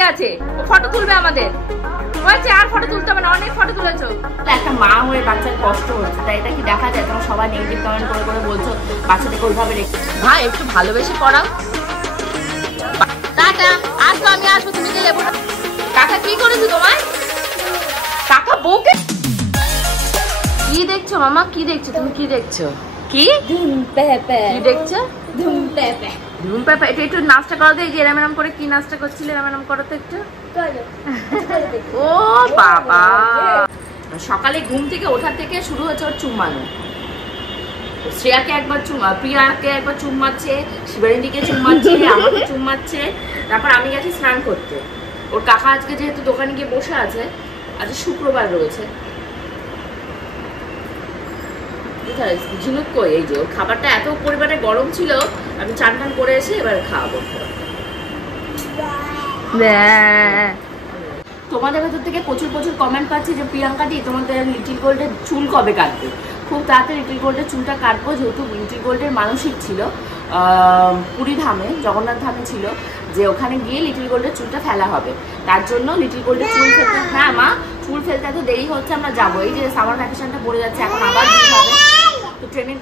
দাঁড়িয়ে আছে, ফটো তুলবে আমাদের। বলছে আর ফটো তুলতে হবে না, অনেক ফটো তুলেছো। একটা মা হয়ে বাচ্চার কষ্ট হচ্ছে, তাই এটা কি দেখা যায়? তোমরা সবাই নেগেটিভ কমেন্ট করে করে বলছো বাচ্চাটাকে ওইভাবে রেখে। ভাই একটু ভালোবেসে পড়াও। টাটা, আসবো আমি, আসবো, তুমি যে লেবু। কাকা কি করেছো তোমার? কাকা বউকে কি দেখছো মামা? কি দেখছো তুমি? কি দেখছো? কি ধুম পেপে কি দেখছো? ধুম পেপে, ধুম পেপে। এটা একটু নাচটা করো তো, এই যে এরম এরম করে কি নাচটা করছিলে, এরম এরম করো তো একটু। ও বাবা, সকালে ঘুম থেকে ওঠার থেকে শুরু হচ্ছে ওর চুম্মানো। শ্রেয়াকে একবার প্রিয়াকে একবার চুম্মাচ্ছে, শিবারিন্দিকে চুম্মাচ্ছে, আমাকে চুম্মাচ্ছে। তারপর আমি গেছি স্নান করতে। ওর কাকা আজকে যেহেতু দোকানে গিয়ে বসে আছে, আজকে শুক্রবার রয়েছে, ঝিনুক কই। এই যে ওর খাবারটা এত পরিমাণে গরম ছিল, আমি চান টান করে এসে এবারে খাওয়াবো। তোমাদের ভেতর থেকে প্রচুর প্রচুর কমেন্ট পাচ্ছি যে প্রিয়াঙ্কা দি তোমাদের লিটিল গোল্ডের চুল কবে কাটবে। খুব তাড়াতাড়ি লিটিল গোল্ডের চুলটা কাটবো, যেহেতু লিটিল গোল্ডের মানসিক ছিল পুরী ধামে, জগন্নাথ ধামে ছিল যে ওখানে গিয়ে লিটিল গোল্ডের চুলটা ফেলা হবে। তার জন্য লিটিল গোল্ডের চুল ফেলতে, হ্যাঁ মা, চুল ফেলতে এত দেরি হচ্ছে, আমরা যাবো। এই যে সামার ভ্যাকেশনটা পড়ে যাচ্ছে, এখন আবার দিতে হবে, তো ট্রেনের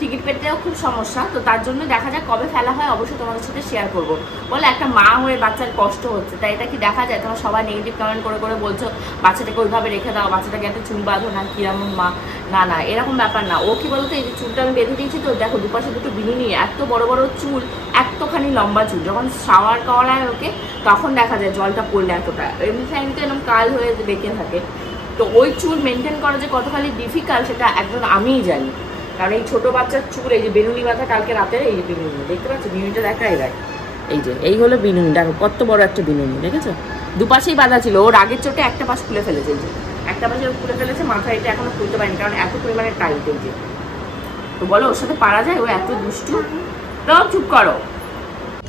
টিকিট পেতেও খুব সমস্যা। তো তার জন্য দেখা যাক কবে ফেলা হয়, অবশ্যই তোমাদের সাথে শেয়ার করবো। বলে একটা মা হয়ে বাচ্চার কষ্ট হচ্ছে, তাই এটা কি দেখা যায়? তোমরা সবাই নেগেটিভ কমেন্ট করে করে বলছো বাচ্চাটাকে ওইভাবে রেখে দাও, বাচ্চাটাকে এত চুল বাঁধো না, কিরকম মা। না না, এরকম ব্যাপার না। ও কি বলতো, এই যে চুলটা আমি বেঁধে দিয়েছি তো, দেখো দুপাশে দুটো বিনুনি, এত বড় বড় চুল, এতখানি লম্বা চুল। যখন শাওয়ার করায় ওকে, তখন দেখা যায় জলটা পড়লে এতটা, এমনি তো এরকম কাল হয়ে বেঁকে থাকে। তো ওই চুল মেনটেন করা যে কতখানি ডিফিকাল্ট, সেটা একজন আমিই জানি। কারণ এই ছোট বাচ্চার চুল, এই যে বেনুনি বাঁধা, কালকে রাতের এই যে বিনুনি দেখতে পাচ্ছ, বিনুনিটা দেখাই দেয়। এই যে এই হলো বিনুনি, দেখো কত বড় একটা বিনুনি, দেখেছো? দুপাশেই বাঁধা ছিল। ওর আগের চোটে একটা পাশ খুলে ফেলেছে, এই যে একটা পাশে খুলে ফেলেছে, মাথা এটা এখনো খুলতে পারেনি, কারণ এত পরিমাণে টাইট। এই যে, তো বলো ওর সাথে পারা যায়? ও এত দুষ্টু। চুপ করো।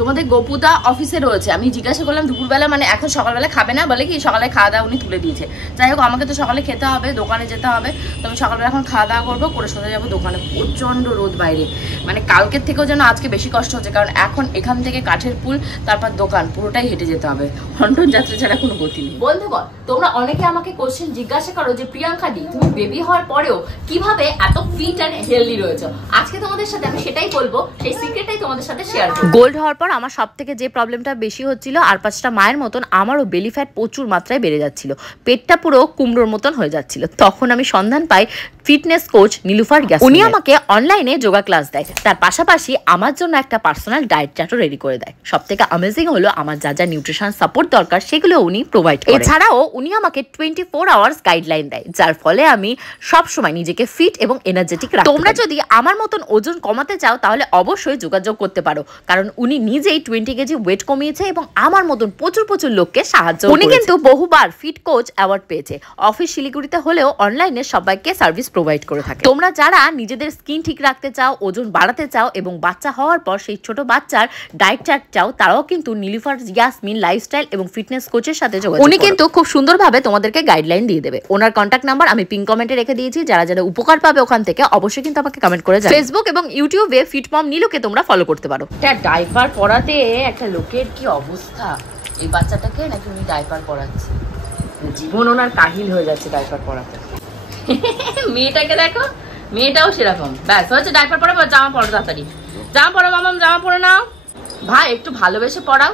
তোমাদের গোপুদা অফিসে রয়েছে, আমি জিজ্ঞাসা করলাম দুপুরবেলা, মানে এখন সকালবেলা খাবে না, বলে কি সকালে খাওয়া দাওয়া উনি তুলে দিয়েছে। যাই হোক, আমাকে তো সকালে খেতে হবে, দোকানে যেতে হবে, তো আমি সকালবেলা এখন খাওয়া দাওয়া করবো, করে সোজা যাবো দোকানে। প্রচণ্ড রোদ বাইরে, মানে কালকের থেকেও যেন আজকে বেশি কষ্ট হচ্ছে, কারণ এখন এখান থেকে কাঠের পুল, তারপর দোকান, পুরোটাই হেঁটে যেতে হবে। লন্ডন যাত্রা ছাড়া কোনো গতি নেই। বন্ধুগণ, তোমরা অনেকে আমাকে কোশ্চেন জিজ্ঞাসা করো যে প্রিয়াঙ্কা দি তুমি বেবি হওয়ার পরেও কিভাবে এত ফিট অ্যান্ড হেলদি রয়েছো। আজকে তোমাদের সাথে আমি সেটাই বলবো, সেই সিক্রেটটাই তোমাদের সাথে শেয়ার করবো। গোল্ড হওয়ার পর আমার সব থেকে যে প্রবলেমটা বেশি হচ্ছিল, আর 5টা মায়ের মতন আমারও বেলি ফ্যাট প্রচুর মাত্রায় বেড়ে যাচ্ছিল, পেটটা পুরো কুমড়োর মতন হয়ে যাচ্ছিল। তখন আমি সন্ধান পাই ফিটনেস কোচ নীলুফার গ্যাস। উনি আমাকে অনলাইনে যোগা ক্লাস দেয়, তার পাশাপাশি আমার জন্য একটা পার্সোনাল ডায়েট চার্টও রেডি করে দেয়। সব থেকে অ্যামেজিং হলো আমার যা যা নিউট্রিশন সাপোর্ট দরকার সেগুলো উনি প্রোভাইড করেন। এছাড়াও উনি আমাকে 24 আওয়ার্স গাইডলাইন দেয়, যার ফলে আমি সব সময় নিজেকে ফিট এবং এনার্জেটিক রাখতে পারি। তোমরা যদি আমার মতন ওজন কমাতে চাও তাহলে অবশ্যই যোগাযোগ করতে পারো, কারণ উনি নিজেই 20 কেজি ওয়েট কমিয়েছে এবং আমার মতন প্রচুর প্রচুর লোককে সাহায্য করেছে। উনি কিন্তু বহুবার ফিট কোচ অ্যাওয়ার্ড পেয়েছে। অফিস শিলিগুড়িতে হলেও অনলাইনে সবাইকে সার্ভিস প্রোভাইড করে থাকে। তোমরা যারা নিজেদের স্কিন ঠিক রাখতে চাও, ওজন বাড়াতে চাও এবং বাচ্চা হওয়ার পর সেই ছোট বাচ্চার ডায়েট চার্ট চাও, তারাও কিন্তু নীলুফার ইয়াসমিন লাইফস্টাইল এবং ফিটনেস কোচের সাথে যোগাযোগ করো। উনি কিন্তু খুব সুন্দরভাবে তোমাদেরকে গাইডলাইন দিয়ে দেবে। ওনার কন্ট্যাক্ট নাম্বার আমি পিন কমেন্টে রেখে দিয়েছি, যারা যারা উপকার পাবে ওখান থেকে অবশ্যই কিন্তু আমাকে কমেন্ট করে যাবে। ফেসবুক এবং ইউটিউবে ফিট মম নীলুকে তোমরা ফলো করতে পারো। এটা ডাইপার পরাতে একটা লোকের কি অবস্থা, এই বাচ্চাটাকে নাকি উনি ডাইপার পরাচ্ছে, জীবন ওনার কাহিল হয়ে যাচ্ছে ডাইপার পরাতে। মেয়েটাকে দেখো, মেয়েটাও সেরকম। ব্যাস হচ্ছে ডাইপার পরাবো, জামা পরো তাড়াতাড়ি, জামা পরো মামাম, জামা পরে নাও। ভাই একটু ভালোবেসে পড়াও।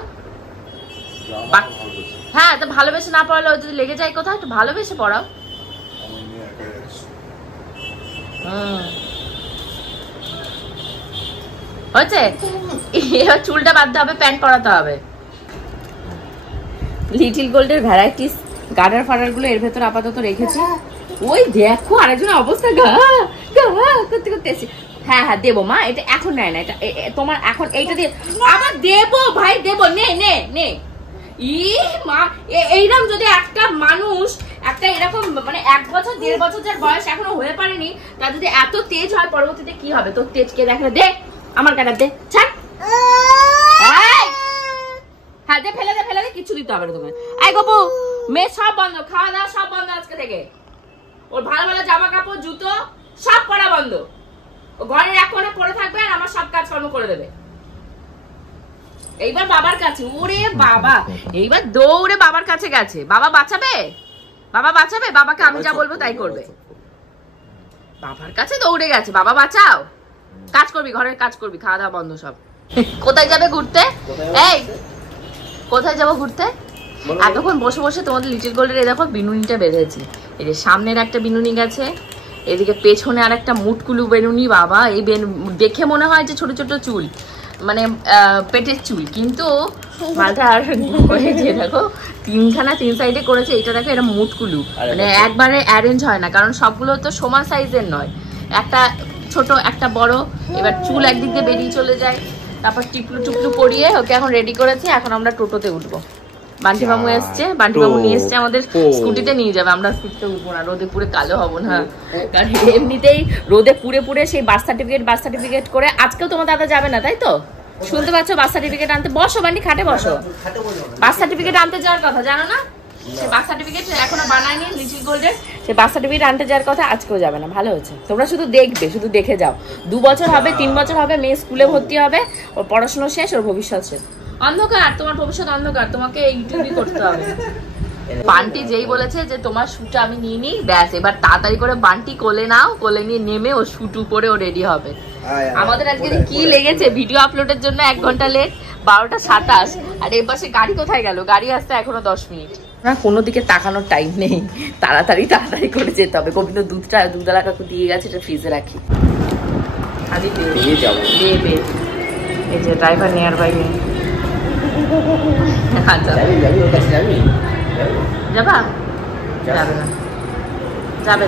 হ্যাঁ, তো ভালোবেসে না পড়ালে যদি লেগে যায় কোথাও, একটু ভালোবেসে পড়াও। হচ্ছে এবার চুলটা বাঁধতে হবে, প্যান্ট পরাতে হবে। লিটিল গোল্ডের ভ্যারাইটিস গার্ডার ফাডার গুলো এর ভেতর আপাতত রেখেছি। ওই দেখো আরেকজনের অবস্থা, গা গা করতে করতে এসে। হ্যাঁ হ্যাঁ দেবো মা, এটা এখন নেয় না, এটা তোমার এখন এইটা দিয়ে আবার দেবো ভাই, দেবো, নে নে নে। ই মা, এইরকম যদি একটা মানুষ, একটা এরকম মানে 1 বছর 1.5 বছর যার বয়স এখনো হয়ে পারেনি, তার যদি এত তেজ হয় পরবর্তীতে কি হবে? তোর তেজ কে দেখে? দে আমার কাটা, দে, ছাড়। হ্যাঁ দে, ফেলে দে, ফেলে দে, কিছু দিতে হবে না তোমার। এই গপু, মেয়ে সব বন্ধ, খাওয়া দাওয়া সব বন্ধ আজকে থেকে। ওর ভালো ভালো জামা কাপড় জুতো সব পরা বন্ধ। ও ঘরের এক কোণে পড়ে থাকবে আর আমার সব কাজকর্ম করে দেবে। এইবার বাবার কাছে, ওরে বাবা এইবার দৌড়ে বাবার কাছে গেছে। বাবা বাঁচাবে, বাবা বাঁচাবে, বাবাকে আমি যা বলবো তাই করবে। বাবার কাছে দৌড়ে গেছে, বাবা বাঁচাও। কাজ করবি, ঘরের কাজ করবি, খাওয়া দাওয়া বন্ধ সব। কোথায় যাবে ঘুরতে? এই কোথায় যাবো ঘুরতে? এতক্ষণ বসে বসে তোমাদের লিটল গোল্ডের এই দেখো বিনুনিটা বেঁধেছি। এই যে সামনের একটা বিনুনি গেছে, এদিকে পেছনে আর একটা মুটকুলু বেনুনি। বাবা এই দেখে মনে হয় যে ছোট ছোট চুল, মানে পেটের চুল, কিন্তু মাথার হয়েছে দেখো তিনখানা তিন সাইডে করেছে। এটা দেখো এটা মুটকুলু, মানে একবারে অ্যারেঞ্জ হয় না, কারণ সবগুলো তো সমান সাইজের নয়, একটা ছোট একটা বড়। এবার চুল একদিক দিয়ে বেরিয়ে চলে যায়। তারপর টিপলু টুপলু পরিয়ে ওকে এখন রেডি করেছি। এখন আমরা টোটোতে উঠবো। বান্টি মামু এসছে, বান্টি মামু নিয়ে এসছে আমাদের স্কুটিতে নিয়ে যাবে। আমরা স্কুটিতে উঠবো না, রোদে পুড়ে কালো হবো না, কারণ এমনিতেই রোদে পুড়ে পুড়ে সেই বার্থ সার্টিফিকেট করে। আজকেও তোমার দাদা যাবে না তাই তো? শুনতে পাচ্ছ? বার্থ সার্টিফিকেট আনতে বসো, বান্টি খাটে বসো। বার্থ সার্টিফিকেট আনতে যাওয়ার কথা, জানো না? সে বার্থ সার্টিফিকেট এখনো বানায়নি লিটল গোল্ডের, সে বার্থ সার্টিফিকেট আনতে যাওয়ার কথা। আজকেও যাবে না, ভালো হয়েছে। তোমরা শুধু দেখবে, শুধু দেখে যাও। 2 বছর হবে, 3 বছর হবে, মেয়ে স্কুলে ভর্তি হবে, ওর পড়াশোনা শেষ, ওর ভবিষ্যৎ শেষ। অন্ধকার, তোমার ভবিষ্যৎ অন্ধকার, তোমাকে ইউটিউবই করতে হবে। বান্টি যেই বলেছে যে তোমার শুট আমি নিয়ে নিই, ব্যাস এবার তাড়াতাড়ি করে বান্টি কোলে নাও, কোলে নিয়ে নেমে ও শুট উপরে ও রেডি হবে। আমাদের আজকে কি লেগেছে ভিডিও আপলোডের জন্য 1 ঘন্টা লেট, 12টা 27। আর এই পাশে গাড়ি কোথায় গেল? গাড়ি আসতে এখনো 10 মিনিট। না কোনো দিকে তাকানোর টাইম নেই, তাড়াতাড়ি করে যেতে হবে। গোবিন্দ দুধওয়ালা কাকু দিয়ে গেছে, এটা ফ্রিজে রাখি। আমি বেরিয়ে যাবো। এই যে ড্রাইভার নিয়ার বাই নেই। আচ্ছা যাবা? যাবে না, যাবে।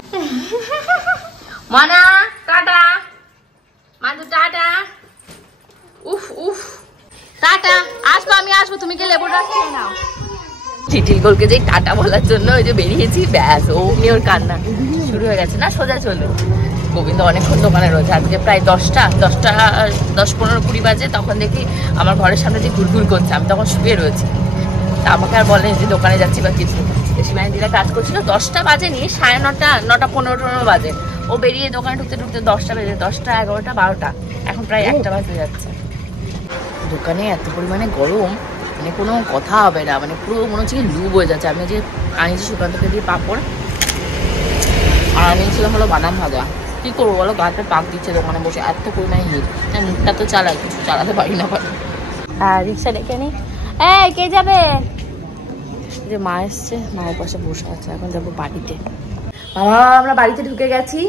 মানা টাটা, মাদু টাটা। উফ উফ টাটা, আসবো আমি আসবো, তুমি কে লেবুটা খেয়ে নাও। লিটল গোলকে যে টাটা বলার জন্য ওই যে বেরিয়েছি, ব্যাস অমনি ওর কান্না শুরু হয়ে গেছে। না সোজা চলো। গোবিন্দ অনেকক্ষণ দোকানে রয়েছে, আজকে প্রায় 10টা 10-15-20 বাজে। তখন দেখি আমার ঘরের সামনে যে ঘুরঘুর করছে, আমি তখন শুয়ে রয়েছি। তা আমাকে আর বলেন যে দোকানে যাচ্ছি বা কিছু। সীমায় দিলে কাজ করছিল, 10টা বাজেনি, 9:30 বাজে। ও বেরিয়ে দোকানে ঢুকতে 10টা বেজে, 10টা 11টা 12টা, এখন প্রায় 1টা বাজে যাচ্ছে। দোকানে এত পরিমাণে গরম, মানে কোনো কথা হবে না, মানে পুরো মনে হচ্ছে কি লু বয়ে যাচ্ছে। আমি যে আনিয়েছি সুকান্ত দিয়ে পাঁপড়, আর আনিয়েছিলাম হলো বাদাম ভাজা। কী করবো বলো, গাতে পাক দিচ্ছে দোকানে বসে, এত পরিমাণে হিট। হ্যাঁ মুখটা তো চালাই, কিছু চালাতে পারি না পারি। হ্যাঁ রিক্সা ডেকে নি। এই কে যাবে? যে মা এসছে, মা ও পাশে বসে আছে। এখন যাবো বাড়িতে। বাবা আমরা বাড়িতে ঢুকে গেছি।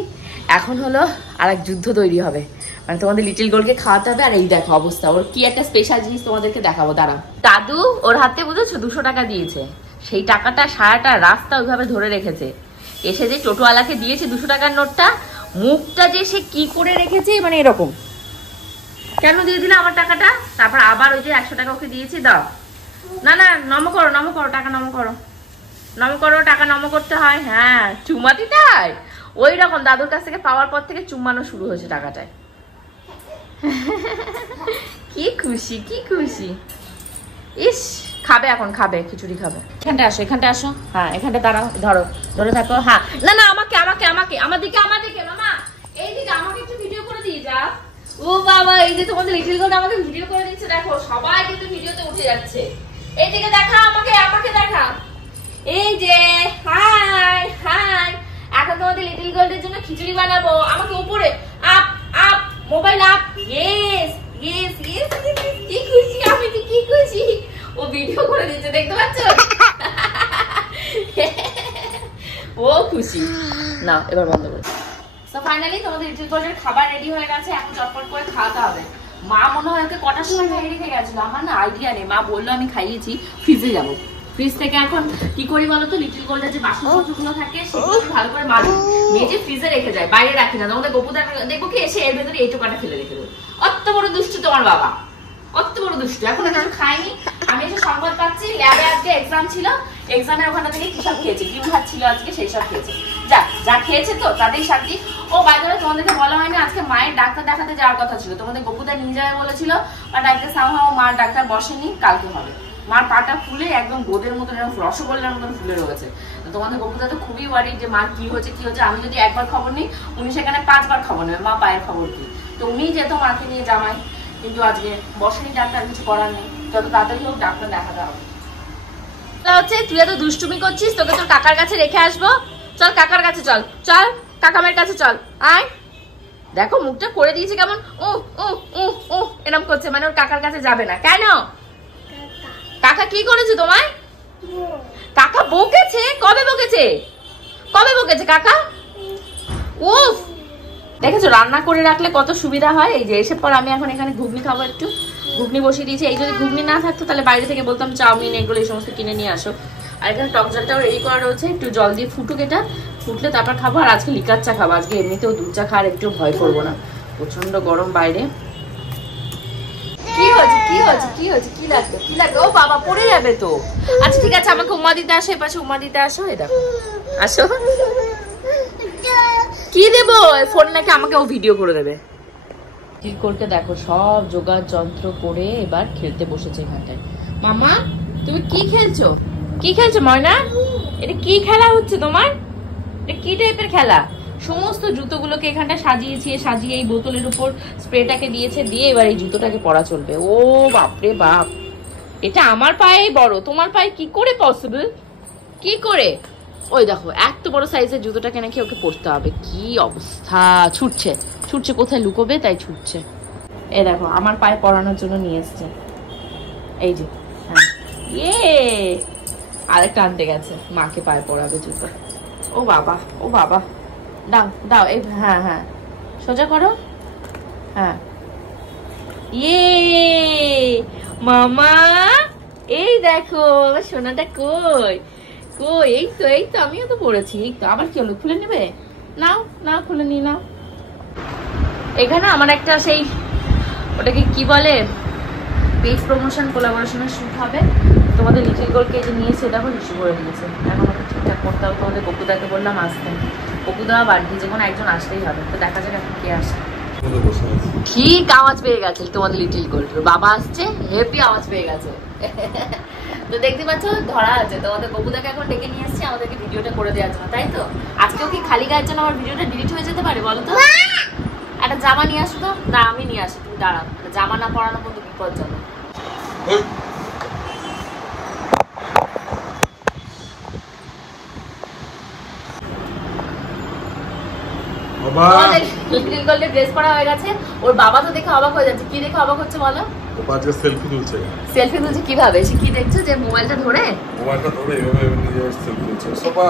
এখন হলো আর এক যুদ্ধ তৈরি হবে, মানে তোমাদের লিটল গোলকে খাওয়াতে হবে। আর এই দেখো অবস্থা, ওর কি একটা স্পেশাল জিনিস তোমাদেরকে দেখাবো, দাঁড়া। দাদু ওর হাতে বুঝেছো 200 টাকা দিয়েছে, সেই টাকাটা সারাটা রাস্তা ওইভাবে ধরে রেখেছে। এসে যে টোটোওয়ালাকে দিয়েছে 200 টাকার নোটটা, মুখটা যে সে কি করে রেখেছে, মানে এরকম। কেন দিয়ে দিলে আমার টাকাটা? তারপর আবার ওই যে 100 টাকা ওকে দিয়েছি, দাও। না না নম করো টাকা নম করো, টাকা নম করতে হয়। হ্যাঁ চুমা দিতে হয়, ওই রকম দাদুর কাছ থেকে পাওয়ার পর থেকে চুম্মানো শুরু হয়েছে টাকাটায়। কি খুশি, কি খুশি। ইস খাবে, এখন খাবে, খিচুড়ি খাবে। এখানটা আসো। হ্যাঁ এখানটা দাঁড়াও, ধরে থাকো। হ্যাঁ না না আমাকে আমার দিকে মামা, এইদিকে আমাকে একটু ভিডিও করে দিয়ে যা। ও বাবা এই যে তোমাদের লিটল গোল্ড আমাকে ভিডিও করে দিচ্ছে, দেখো সবাই কিন্তু ভিডিওতে উঠে যাচ্ছে। এইদিকে দেখা, আমাকে দেখা। এই যে হাই হাই, এখন তোমাদের লিটল গোল্ডের জন্য খিচুড়ি বানাবো। আমাকে উপরে আপ মোবাইল আপ। ইয়েস কি খুশি, আমি কি খুশি। ও ভিডিও করে দিচ্ছে, দেখতে পাচ্ছ? ও খুশি না, এবার বন্ধ করে। তো ফাইনালি তোমাদের লিটল গোল্ডের খাবার রেডি হয়ে গেছে, এখন চটপট করে খাওয়াতে হবে। মা মনে হয় ওকে কটার সময় খাইয়ে রেখে গেছিল, আমার না আইডিয়া নেই। মা বললো আমি খাইয়েছি, ফ্রিজে যাবো। ফ্রিজ থেকে এখন কি করি বলতো, লিটল গোল্ডের যে বাসনপত্রগুলো থাকে সেগুলো ভালো করে মাঝে মেজে ফ্রিজে রেখে যায়, বাইরে রাখি না। তোমাদের গপুদার দেখবো কি এসে এর ভেতরে এই টোকাটা ফেলে রেখে দেবো। অত বড় দুষ্টু তোমার বাবা, অত বড় দুষ্টু। এখন আমি খাইনি। আমি এসে সংবাদ পাচ্ছি ল্যাবে আজকে এক্সাম ছিল, এক্সামের ওখানে থেকে কি সব খেয়েছি, ডিম ভাত ছিল আজকে, সেই সব খেয়েছে। যা খেয়েছে তো তাদের শান্তি। ও বাইরে তোমাদেরকে বলা হয়নি, আজকে মায়ের ডাক্তার দেখাতে যাওয়ার কথা ছিল, তোমাদের গপুদা নিয়ে যাবে বলেছিল, বাট আজকে সামহাও মার ডাক্তার বসেনি, কালকে হবে। মার পাটা ফুলে একদম গোদের মতন, এরকম রসগোল্লার মতন ফুলে রয়েছে। তোমাদের গপুদা তো খুবই ওয়ারিড যে মার কি হয়েছে। আমি যদি একবার খবর নিই, উনি সেখানে 5 বার খবর নেবে মা পায়ের খবর কি। তো উনি যেত মাকে নিয়ে জামাই, কিন্তু আজকে বসেনি ডাক্তার, কিছু করার নেই। যত তাড়াতাড়ি হোক ডাক্তার দেখাতে হবে। হচ্ছে তুই এত দুষ্টুমি করছিস, তোকে তোর কাকার কাছে রেখে আসবো। চল কাকার কাছে চল, চল কাকামের কাছে চল, আয়। দেখো মুখটা করে দিয়েছে কেমন ও ও ও ও এরকম করছে, মানে ওর কাকার কাছে যাবে না। কেন? কাকা কি করেছে তোমায়? কাকা বকেছে? কবে বকেছে? কবে বকেছে কাকা? উফ, দেখেছো রান্না করে রাখলে কত সুবিধা হয়। এই যে এসে পর আমি এখন এখানে ঘুগনি খাবো, একটু ঘুগনি বসিয়ে দিয়েছি। এই যদি ঘুগনি না থাকতো তাহলে বাইরে থেকে বলতাম চাউমিন এগুলো এই সমস্ত কিনে নিয়ে আসো। আর এখানে টক জলটাও রেডি করা রয়েছে, একটু জল দিয়ে ফুটুক, এটা ফুটলে তারপর খাবো। আর আজকে লিকার চা খাবো, আজকে এমনিতেও দুধ চা খাওয়ার একটু ভয় করবো না, প্রচন্ড গরম বাইরে। কি হয়েছে কি হয়েছে কি হয়েছে, কি লাগবে কি লাগবে? ও বাবা পড়ে যাবে তো। আচ্ছা ঠিক আছে, আমাকে উমা দিতে আসো, এপাশে উমা দিতে আসো। এই দেখো আসো। কি দেবো? ফোন নাকি আমাকে ও ভিডিও করে দেবে। করতে দেখো সব জোগাড় যন্ত্র করে এবার খেলতে বসেছে এখানটায়। মামা তুমি কি খেলছো? কি খেলছো ময়না? এটা কি খেলা হচ্ছে তোমার? এটা কি টাইপের খেলা? সমস্ত জুতোগুলোকে এখানটা সাজিয়েছি, সাজিয়ে এই বোতলের উপর স্প্রেটাকে দিয়েছে, দিয়ে এবার এই জুতোটাকে পরা চলবে। ও বাপরে বাপ, এটা আমার পায়ে বড়, তোমার পায়ে কি করে পসিবল? কি করে? ওই দেখো এত বড় সাইজের জুতোটাকে নাকি ওকে পরতে হবে। কি অবস্থা, ছুটছে ছুটছে, কোথায় লুকোবে তাই ছুটছে। এ দেখো আমার পায়ে পরানোর জন্য নিয়ে এসছে, এই যে। হ্যাঁ ইয়ে, আরেকটা আনতে গেছে, মাকে পায়ে পরাবে জুতো। ও বাবা ও বাবা, দাও দাও এই, হ্যাঁ হ্যাঁ সোজা করো, হ্যাঁ ইয়ে মামা। এই দেখো আমার সোনাটা কই কই, এই তো এই তো আমিও তো পড়েছি। এই তো আবার কি হলো, খুলে নেবে? নাও নাও খুলে নিয়ে নাও। এখানে আমার একটা সেই ওটাকে কি বলে পেজ প্রমোশন কোলাবোরেশনের শুট হবে। তোমাদের লিটিল গোলকে যে নিয়ে সেটা এখন ইস্যু করে দিয়েছে, এখন ওটা ঠিকঠাক করতে হবে। তোমাদের বকুদাকে বললাম আসতে, বকুদা বাড়ি যে কোনো একজন আসতেই হবে। তো দেখা যাক এখন কে আসে। ঠিক আওয়াজ পেয়ে গেছে তোমাদের লিটিল গোল, বাবা আসছে, হেভি আওয়াজ পেয়ে গেছে। তো দেখতে পাচ্ছ ধরা আছে। তোমাদের বকুদাকে এখন ডেকে নিয়ে আসছে আমাদেরকে ভিডিওটা করে দেওয়ার জন্য, তাই তো? আজকেও কি খালি গায়ের জন্য আমার ভিডিওটা ডিলিট হয়ে যেতে পারে বলো তো? একটা জামা নিয়ে আসো তো। না আমি নিয়ে আসি, তুমি দাঁড়াও, জামা না পরানো কিন্তু বিপজ্জনক। লিটিল গোল্ডের ড্রেস পরা হয়ে গেছে, ওর বাবা তো দেখে অবাক হয়ে যাচ্ছে। কি দেখে অবাক হচ্ছে বলো? আজকে সেলফি তুলছে। সেলফি তুলছে কিভাবে? সে কি দেখছো যে মোবাইলটা ধরে এইভাবে নিজে সেলফি তুলছে। সোপা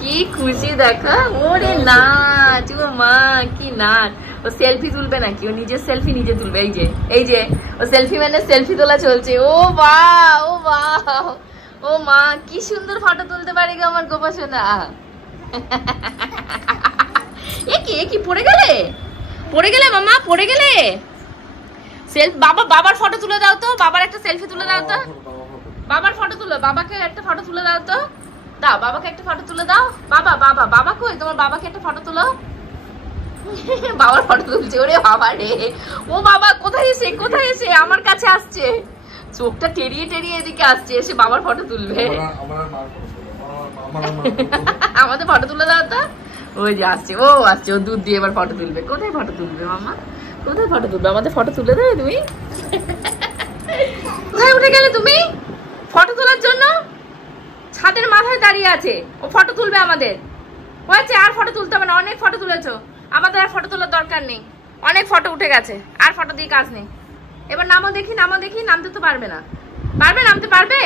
কি খুশি দেখা, ওরে নাচ, ও মা কি নাচ। ও সেলফি তুলবে নাকি? ও নিজের সেলফি নিজে তুলবে। এই যে এই যে ও সেলফি মানে সেলফি তোলা চলছে। ও বাহ ও বাহ ও মা, কি সুন্দর ফটো তুলতে পারে গো আমার গোপা সোনা। এ কি পড়ে গেলে? পড়ে গেলে মামা, পড়ে গেলে? বাবার ফটো তুলে দাও তো, বাবার একটা সেলফি তুলে দাও তো। বাবার ফটো তুলো, বাবাকে একটা ফটো তুলে দাও তো। দাও বাবাকে একটা ফটো তুলে দাও। বাবা বাবা বাবা কই? তোমার বাবাকে একটা ফটো তুলো। বাবার ফটো তুলছে, ওরে বাবা রে। ও বাবা কোথায় এসে কোথায় এসে আমার কাছে আসছে, চোখটা টেরিয়ে টেরিয়ে এদিকে আসছে, এসে বাবার ফটো তুলবে। আমাদের ফটো তুলে দাও তো। ওই যে আসছে, ও আসছে, ও দুধ দিয়ে এবার ফটো তুলবে। কোথায় ফটো তুলবে মামা, কোথায় ফটো তুলবে? আমাদের ফটো তুলে দেবে তুমি? কোথায় উঠে গেলে তুমি ফটো তোলার জন্য? ছাদের মাথায় দাঁড়িয়ে আছে, ও ফটো তুলবে আমাদের। হয়েছে, আর ফটো তুলতে হবে না, অনেক ফটো তুলেছো, আমাদের আর ফটো তোলার দরকার নেই। অনেক ফটো উঠে গেছে, আর ফটো দিয়ে কাজ নেই। এবার নামো দেখি, নামো দেখি। নামতে তো পারবে না, পারবে? নামতে পারবে?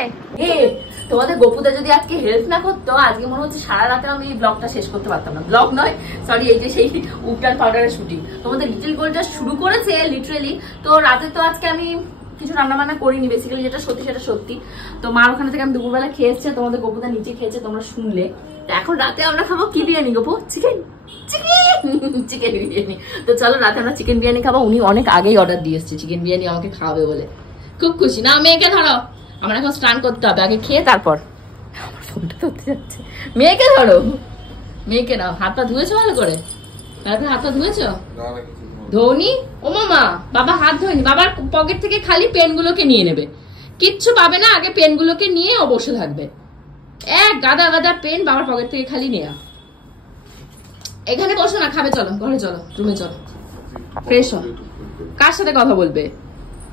তোমাদের গপুদা যদি আজকে হেল্প না করতো, আজকে মনে হচ্ছে সারা রাতে আমি এই ব্লগটা শেষ করতে পারতাম না। ব্লগ নয় সরি, এই যে সেই উপটান পাউডারের শুটিং তোমাদের লিটিল গোল্ডটা শুরু করেছে লিটারেলি। তো রাতে তো আজকে আমি কিছু রান্না বান্না করিনি, বেসিক্যালি যেটা সত্যি সেটা সত্যি। তো মার ওখানে থেকে আমি দুপুরবেলা খেয়েছে, তোমাদের গপুদা নিচে খেয়েছে, তোমরা শুনলে। তো এখন রাতে আমরা খাবো কি বিরিয়ানি গপু? Chicken chicken biryani. তো চলো রাতে আমরা চিকেন বিরিয়ানি খাবো। উনি অনেক আগেই অর্ডার দিয়ে এসছে চিকেন বিরিয়ানি আমাকে খাওয়াবে বলে, খুব খুশি। না মেয়েকে ধরো, আমার এখন স্নান করতে হবে, আগে খেয়ে তারপর। আমার ফোনটা ধরতে যাচ্ছে। মেয়েকে ধরো, মেয়েকে নাও। হাত পা ধুয়েছো ভালো করে? তারপরে হাত পা ধুয়েছো? ধোনি? ও মামা বাবা হাত ধোয়নি, বাবার পকেট থেকে খালি পেনগুলোকে নিয়ে নেবে, কিচ্ছু পাবে না। আগে পেনগুলোকে নিয়ে ও বসে থাকবে, এক গাদা গাদা পেন বাবার পকেট থেকে খালি নেয়া। এখানে বসো না, খাবে, চলো ঘরে চলো, রুমে চলো, ফ্রেশ হও। করবে। কার সাথে কথা বলবে?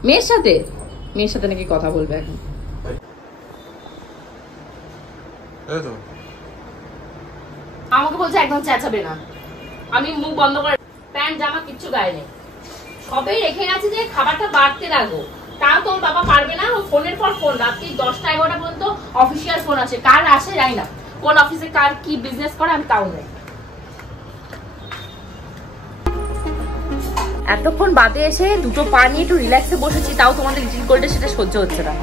মেয়ের সাথে? মেয়ের সাথে নাকি কথা বলবে এখন? এই তো আমাকে বলছে একদম চেঁচাবে না। আমি মুখ বন্ধ করে প্যান্ট জামা কিচ্ছু গায়ে নেই, সবেই রেখে গেছে যে খাবারটা বাড়তে লাগো। তাও তোর বাবা পারবে না, ও ফোনের পর ফোন, রাত্রি 10টা 11টা পর্যন্ত অফিসিয়াল ফোন আছে। কার আসে জানি না, কোন অফিসে কার কি বিজনেস করে আমি তাও নেই। এতক্ষণ বাদে এসে দুটো পা নিয়ে একটু রিল্যাক্সে বসেছি, তাও তোমাদের লিটিল গোল্ডের সেটা সহ্য হচ্ছে না।